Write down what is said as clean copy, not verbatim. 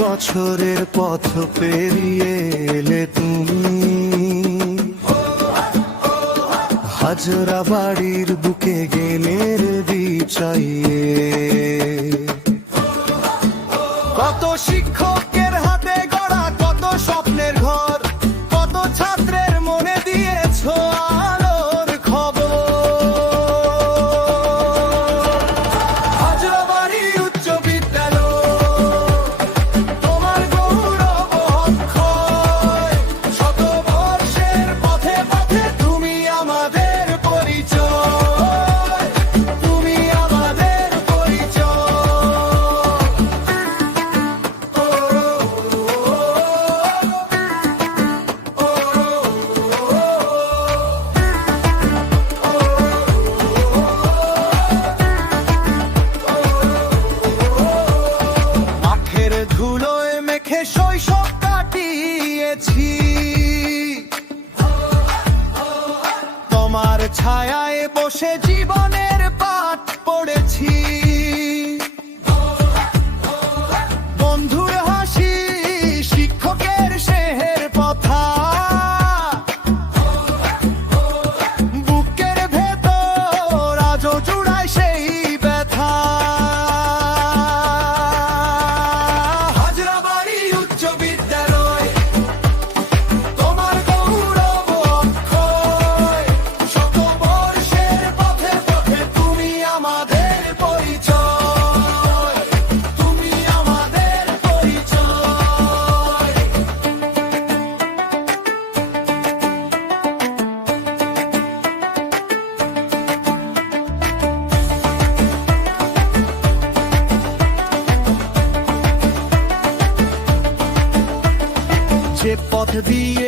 বছরের পথ পেরিয়ে এলে তুমি হাজরা বাড়ির বুকে গেলের বিচাইয়ে। কত শিক্ষকের হাতে গড়া কত স্বপ্নের ঘর, কত ছাত্রের মনে দিয়েছো আলোর খবর। হাজরা বাড়ি উচ্চ বিদ্যালয় তোমার গৌরব অক্ষয়, শত বর্ষের পথে পথে তুমি আমাদের পরিচয়, তুমি আমাদের পরিচয়। মাঠের ধুলোয় মেখে শৈশব কাটিয়েছি, তোমার ছায়ায় বসে জীবনের পাঠ পড়েছি। বন্ধুর হাসি, শিক্ষকের স্নেহের কথা, বুকের ভেতর আজও জুড়ায় সেই ব্যথা। হাজরা বাড়ি উচ্চ বিদ্যালয় তোমার গৌরব অক্ষয়, শত বর্ষের পথে পথে তুমি আমাদের পরিচয়, তুমি আমাদের পরিচয়। যে পথ দিয়ে